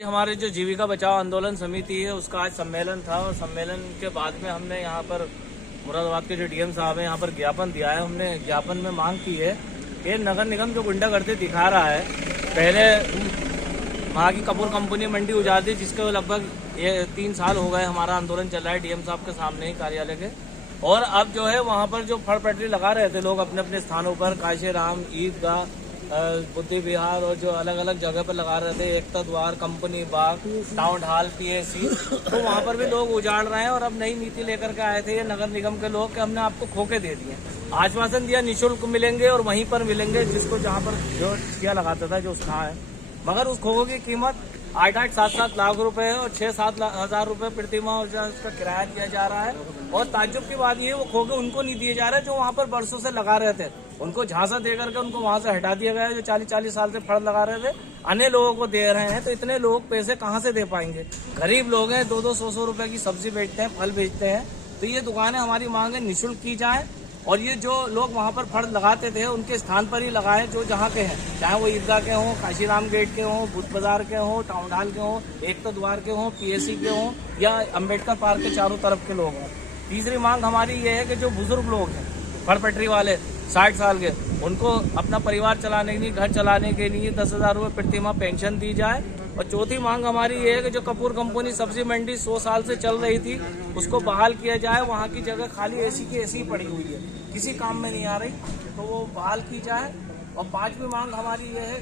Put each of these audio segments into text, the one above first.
हमारे जो जीविका बचाओ आंदोलन समिति है उसका आज सम्मेलन था और सम्मेलन के बाद में हमने यहाँ पर मुरादाबाद के जो डीएम साहब हैं यहाँ पर ज्ञापन दिया है। हमने ज्ञापन में मांग की है कि नगर निगम जो गुंडागर्दी दिखा रहा है, पहले वहाँ की कपूर कंपनी मंडी उजाड़ दी, जिसके लगभग 3 साल हो गए हमारा आंदोलन चल रहा है डीएम साहब के सामने ही कार्यालय के। और अब जो है वहाँ पर जो फड़ पटरी लगा रहे थे लोग अपने अपने स्थानों पर, काशीराम, ईदगाह, बुद्धि विहार और जो अलग अलग जगह पर लगा रहे थे, एकता द्वार, कंपनी बाग, टाउन हॉल, पीएसी, तो वहाँ पर भी लोग उजाड़ रहे हैं। और अब नई नीति लेकर के आए थे ये नगर निगम के लोग कि हमने आपको खोखे दे दिए, आश्वासन दिया निःशुल्क मिलेंगे और वहीं पर मिलेंगे जिसको जहाँ पर जो ठिया लगाता था जो उसका है, मगर उस खोखों की कीमत 8-8, 7-7 लाख रुपए है और 6-7 हज़ार रुपए प्रतिमा और जो उसका किराया दिया जा रहा है। और ताज्जुब की बात ये, वो खोखे उनको नहीं दिए जा रहे जो वहाँ पर बरसों से लगा रहे थे, उनको झांसा दे करके उनको वहाँ से हटा दिया गया है। जो 40-40 साल से फड़ लगा रहे थे अन्य लोगों को दे रहे हैं, तो इतने लोग पैसे कहाँ से दे पाएंगे? गरीब लोग हैं, 2-2, 100-100 रुपए की सब्जी बेचते हैं, फल बेचते हैं। तो ये दुकानें हमारी मांग है निःशुल्क की जाए और ये जो लोग वहाँ पर फड़ लगाते थे उनके स्थान पर ही लगाए जो जहाँ के हैं, चाहे वो ईदगाह के हों, काशीराम गेट के हों, बुद्ध बाजार के हों, टाउन हॉल के हों, एकता द्वार के हों, पीएसी के हों या अम्बेडकर पार्क के चारों तरफ के लोग हों। तीसरी मांग हमारी ये है कि जो बुजुर्ग लोग हैं, फड़ पटरी वाले 60 साल के, उनको अपना परिवार चलाने के लिए, घर चलाने के लिए 10,000 रुपये प्रतिमाह पेंशन दी जाए। और चौथी मांग हमारी ये है कि जो कपूर कंपनी सब्जी मंडी 100 साल से चल रही थी उसको बहाल किया जाए। वहाँ की जगह खाली एसी की एसी पड़ी हुई है, किसी काम में नहीं आ रही, तो वो बहाल की जाए। और 5वीं मांग हमारी ये है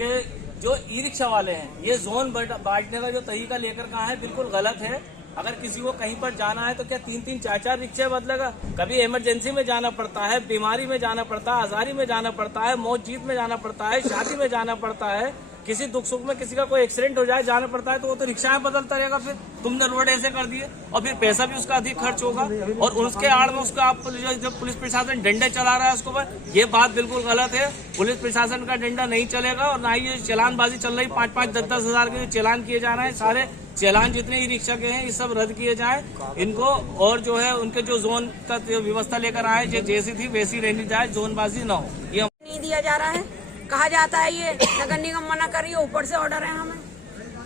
कि जो ई रिक्शा वाले हैं, ये जोन बांटने का जो तरीका लेकर कहा है बिल्कुल गलत है। अगर किसी को कहीं पर जाना है तो क्या 3-3, 4-4 रिक्शे बदलेगा? कभी इमरजेंसी में जाना पड़ता है, बीमारी में जाना पड़ता है, आजारी में जाना पड़ता है, मौत जीत में जाना पड़ता है, शादी में जाना पड़ता है, किसी दुख सुख में किसी का कोई एक्सीडेंट हो जाए जाना पड़ता है, तो वो तो रिक्शा में बदलता रहेगा। फिर तुमने रोड ऐसे कर दिए और फिर पैसा भी उसका अधिक खर्च होगा और उसके आड़ में उसका आप जब पुलिस प्रशासन डंडे चला रहा है उसको पर, ये बात बिल्कुल गलत है। पुलिस प्रशासन का डंडा नहीं चलेगा और ना ही ये चालानबाजी चल रही, 5-5, 10-10 हज़ार के चालान किए जा रहे हैं। सारे चालान जितने ही रिक्शा के हैं ये सब रद्द किए जाए इनको। और जो है उनके जो जोन का व्यवस्था लेकर आए, जैसी थी वैसी रहनी जाए, जोनबाजी ना हो। ये नहीं दिया जा रहा है, कहा जाता है ये नगर निगम मना कर रही है, ऊपर से ऑर्डर है हमें,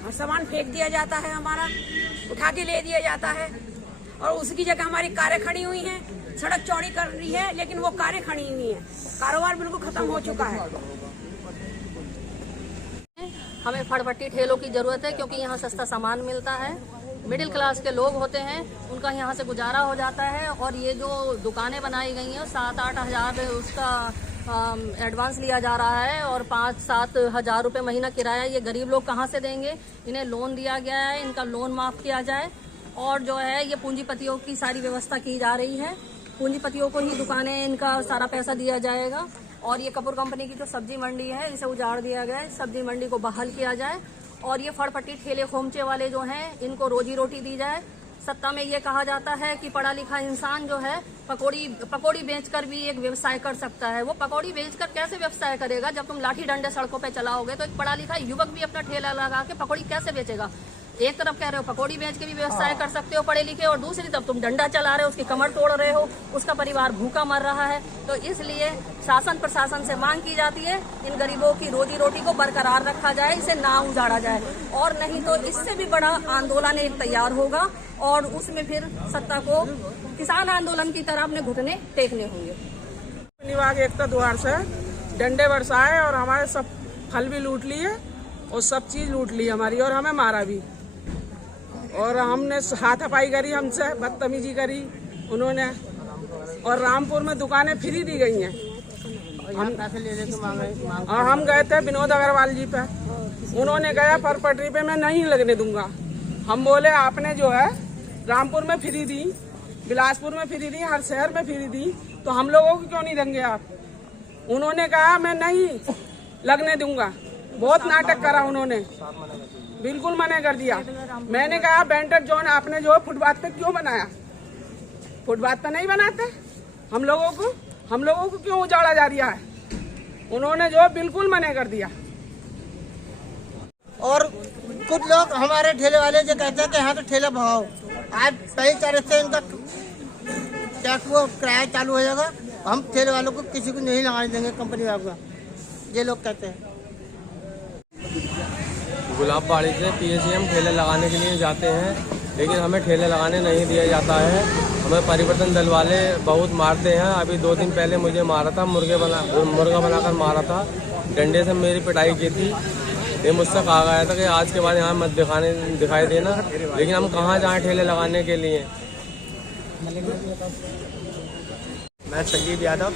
और सामान फेंक दिया जाता है, हमारा उठा के ले दिया जाता है। और उसकी जगह हमारी कारें खड़ी हुई हैं, सड़क चौड़ी कर रही है लेकिन वो कारें खड़ी हुई हैं, कारोबार बिल्कुल खत्म हो चुका है। हमें फड़पट्टी ठेलों की जरूरत है क्योंकि यहाँ सस्ता सामान मिलता है। मिडिल क्लास के लोग होते हैं, उनका यहाँ से गुजारा हो जाता है। और ये जो दुकानें बनाई गई हैं 7-8 हज़ार उसका एडवांस लिया जा रहा है और 5-7 हज़ार रुपये महीना किराया, ये गरीब लोग कहाँ से देंगे? इन्हें लोन दिया गया है, इनका लोन माफ़ किया जाए। और जो है ये पूंजीपतियों की सारी व्यवस्था की जा रही है, पूंजीपतियों को ही दुकानें, इनका सारा पैसा दिया जाएगा। और ये कपूर कंपनी की जो सब्जी मंडी है इसे उजाड़ दिया गया है, सब्जी मंडी को बहाल किया जाए। और ये फड़पट्टी ठेले खोमचे वाले जो हैं इनको रोजी रोटी दी जाए। सत्ता में ये कहा जाता है कि पढ़ा लिखा इंसान जो है पकौड़ी बेचकर भी एक व्यवसाय कर सकता है। वो पकौड़ी बेचकर कैसे व्यवसाय करेगा? जब तुम लाठी डंडे सड़कों पे चलाओगे तो एक पढ़ा लिखा युवक भी अपना ठेला लगा के पकौड़ी कैसे बेचेगा? एक तरफ कह रहे हो पकौड़ी बेच के भी व्यवसाय कर सकते हो पढ़े लिखे, और दूसरी तरफ तुम डंडा चला रहे हो, उसकी कमर तोड़ रहे हो, उसका परिवार भूखा मर रहा है। तो इसलिए शासन प्रशासन से मांग की जाती है इन गरीबों की रोजी रोटी को बरकरार रखा जाए, इसे ना उजाड़ा जाए। और नहीं तो इससे भी बड़ा आंदोलन एक तैयार होगा और उसमें फिर सत्ता को किसान आंदोलन की तरह अपने घुटने टेकने होंगे। निवाग एकता द्वार से डंडे बरसाए और हमारे सब फल भी लूट लिए और सब चीज लूट ली हमारी, और हमें मारा भी। और हमने हाथापाई करी, हमसे बदतमीजी करी उन्होंने। और रामपुर में दुकानें फ्री दी गई हैं। हम गए थे विनोद अग्रवाल जी पे, उन्होंने कहा पर पटरी पे मैं नहीं लगने दूंगा। हम बोले आपने जो है रामपुर में फ्री दी, बिलासपुर में फ्री दी, हर शहर में फ्री दी, तो हम लोगों को क्यों नहीं देंगे आप? उन्होंने कहा मैं नहीं लगने दूंगा। बहुत नाटक करा उन्होंने, बिल्कुल मना कर दिया। मैंने कहा बेंटर जोन आपने जो फुटपाथ पे क्यों बनाया? फुटपाथ पे नहीं बनाते। हम लोगों को क्यों उजाड़ा जा रहा है? उन्होंने जो बिल्कुल मना कर दिया। और कुछ लोग हमारे ठेले वाले जो कहते हैं कि यहाँ तो ठेला भगाओ, आज 23 तारीख से इनका टैक्स वो किराया चालू हो जाएगा, हम ठेले वालों को किसी को नहीं लगाने देंगे कंपनी वालों का, ये लोग कहते हैं। गुलाबबाड़ी से PACM ठेले लगाने के लिए जाते हैं, लेकिन हमें ठेले लगाने नहीं दिया जाता है। हमें परिवर्तन दल वाले बहुत मारते हैं। अभी 2 दिन पहले मुझे मारा था, मुर्गा बनाकर मारा था, डंडे से मेरी पिटाई की थी। ये मुझसे कहा गया था कि आज के बाद यहाँ मत दिखाई देना, लेकिन हम कहाँ जाएँ ठेले लगाने के लिए। मैं संजीव यादव,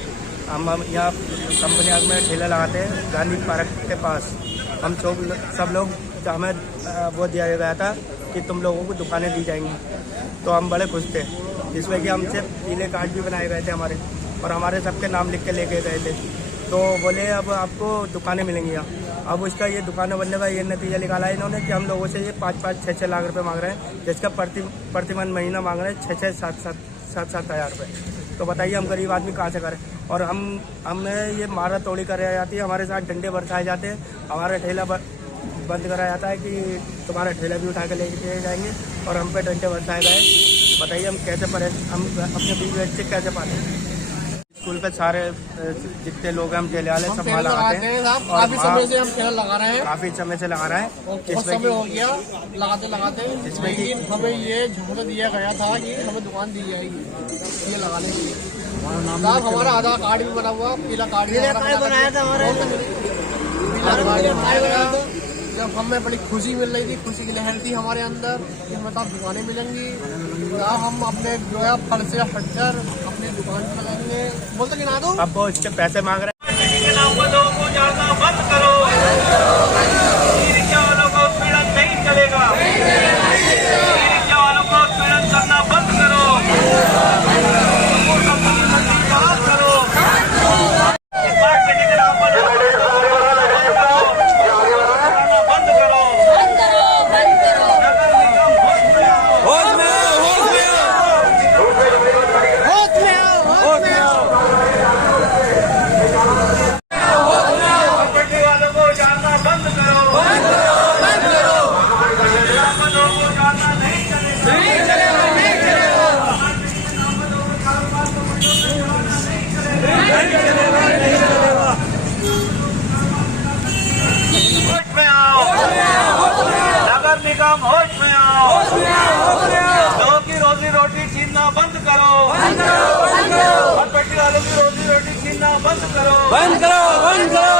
हम यहाँ कंपनी में ठेला लगाते हैं गांधी पार्क के पास। हम सब लोग हमें वो दिया गया था कि तुम लोगों को दुकानें दी जाएंगी, तो हम बड़े खुश थे, जिसमें कि हमसे पीले कार्ड भी बनाए गए थे हमारे, और हमारे सबके नाम लिख के लेके गए थे। तो बोले अब आपको दुकानें मिलेंगी यहाँ। अब उसका ये दुकानें बनने का ये नतीजा निकाला है इन्होंने कि हम लोगों से ये 5-5, 6-6 लाख रुपए मांग रहे हैं, जिसका प्रतिमाह महीना मांग रहे हैं 6-6, 7-7 हज़ार रुपये। तो बताइए हम गरीब आदमी कहाँ से करें। और हमें ये मारा तोड़ी कराई जाती है, हमारे साथ डंडे बरसाए जाते हैं, हमारा ठेला बंद कराया जाता है कि तुम्हारा ठेला भी उठा के लेके जाएंगे, और हम पे डंडे बरसाए गए। बताइए हम कैसे पढ़े, हम अपने बीच बच्चे कैसे पालें। स्कूल पे सारे जितने लोग हैं हम ठेले वाले सब वहाँ लगाते हैं। काफी समय से हम ठेला लगा रहे हैं, काफी समय से लगा रहे हैं, बहुत समय हो गया लगाते, जिसमें कि हमें ये झूठा दिया गया था कि हमें दुकान दी जाएगी ये लगाने के लिए। साहब हमारा आधार कार्ड भी बना हुआ, पीला कार्ड बनाया था हमारे। जब हमें बड़ी खुशी मिल रही थी, खुशी की लहर थी हमारे अंदर कि हमें साहब दुकानें मिलेंगी, हम अपने जो है फल से हटकर अपनी दुकान चलाएंगे। बोलते कि ना दो, अब वो इसके पैसे मांग रहे हैं। बंद करो, रिक्शा वालों को उत्पीड़न नहीं चलेगा, रिक्शा वालों को उत्पीड़न करना बंद करो, होश में आओ, लोगों की रोजी रोटी छीनना बंद करो, पट्टी वालों की रोजी रोटी छीनना बंद करो, बंद करो, बंद करो।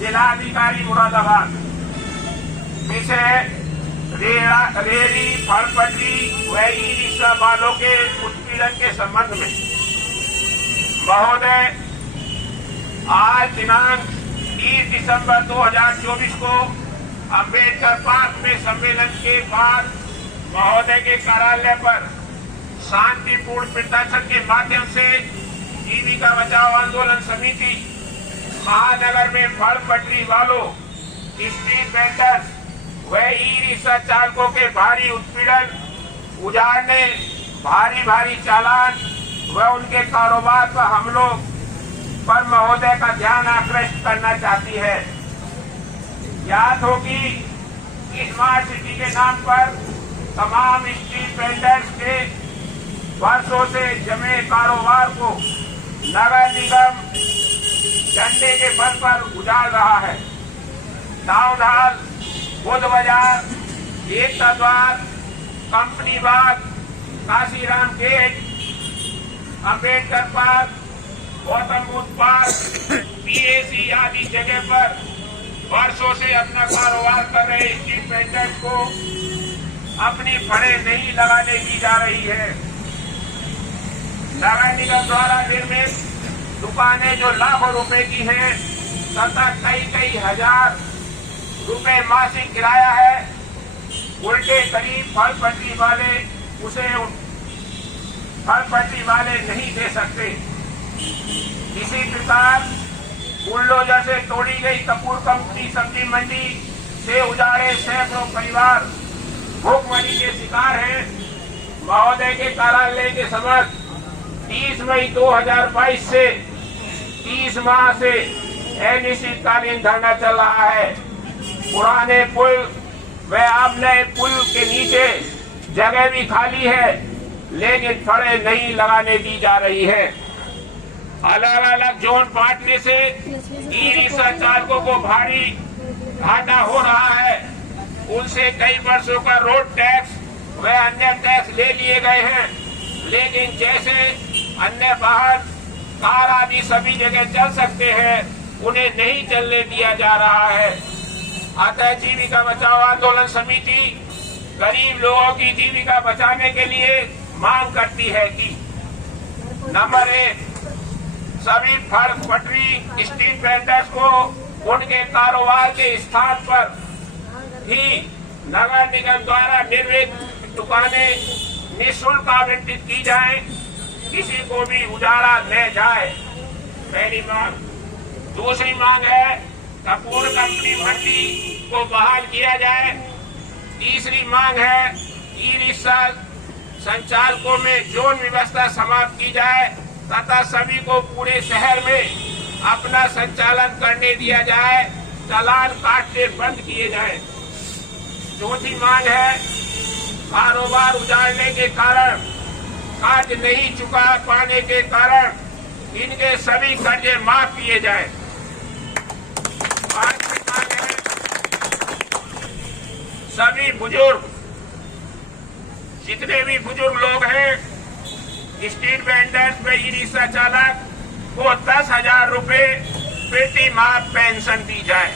जिलाधिकारी मुरादाबाद में से रेहड़ी, फल पटरी व ई-रिक्शा वालों के उत्पीड़न के संबंध में महोदय आज दिनांक 30 दिसंबर 2024 को अम्बेडकर पार्क में सम्मेलन के बाद महोदय के कार्यालय पर शांतिपूर्ण प्रदर्शन के माध्यम से जीविका बचाओ आंदोलन समिति महानगर में फल पटरी वालों, स्ट्रीट वेंडर्स व ई-रिक्शा चालकों के भारी उत्पीड़न, उजाड़ने, भारी चालान व उनके कारोबार पर हमलों पर महोदय का ध्यान आकृष्ट करना चाहती है। याद हो कि इस स्मार्ट सिटी के नाम पर तमाम स्ट्रीट वेंडर्स के वर्षों से जमे कारोबार को नगर निगम झंडे के बल पर उजाड़ रहा है। Town hall, Buddha Bazaar, Ekta Dwar, company Bagh, Kashiram gate, Ambedkar park, Gautam Buddha park, PAC आदि जगह पर वर्षों से अपना कारोबार कर रहे स्ट्रीट वेंडर्स को अपनी फड़े नहीं लगाने दी जा रही है। नगर निगम द्वारा निर्मित दुकानें जो लाखों रुपए की हैं तथा कई हजार रुपए मासिक किराया है, उल्टे गरीब फल पट्टी वाले उसे फल पट्टी वाले नहीं दे सकते। इसी प्रकार बुलडोजर से तोड़ी गई कपूर कंपनी सब्जी मंडी से उजाड़े सैकड़ों परिवार भूखमरी के शिकार हैं। महोदय के कार्यालय के समक्ष 30 मई 2022 से 30 माह से अनिश्चितकालीन धरना चल रहा है। पुराने पुल व अब नए पुल के नीचे जगह भी खाली है, लेकिन फड़े नहीं लगाने दी जा रही है। अलग अलग जोन बांटने से ई रिक्शा चालकों को भारी घाटा हो रहा है। उनसे कई वर्षों का रोड टैक्स व अन्य टैक्स ले लिए गए हैं, लेकिन जैसे अन्य वाहन, कार आदि सभी जगह चल सकते हैं, उन्हें नहीं चलने दिया जा रहा है। अतः जीविका बचाओ आंदोलन समिति गरीब लोगों की जीविका बचाने के लिए मांग करती है कि नंबर 1, सभी फल पटरी स्ट्रीट वेंडर्स को उनके कारोबार के स्थान पर ही नगर निगम द्वारा निर्मित दुकानें निःशुल्क आवंटित की जाए, किसी को भी उजाड़ा न जाए। पहली मांग। दूसरी मांग है कपूर कंपनी भट्टी को बहाल किया जाए। तीसरी मांग है ई रिक्शा संचालकों में जोन व्यवस्था समाप्त की जाए तथा सभी को पूरे शहर में अपना संचालन करने दिया जाए, चालान काटने बंद किए जाए। चौथी मांग है कारोबार उजाड़ने के कारण, कर्ज नहीं चुका पाने के कारण इनके सभी कर्जे माफ किए जाए। पांचवी मांग है सभी बुजुर्ग, जितने भी बुजुर्ग लोग हैं, स्ट्रीट वेंडर्स व ई रिक्शा चालक को 10,000 रुपए प्रति माह पेंशन दी जाए।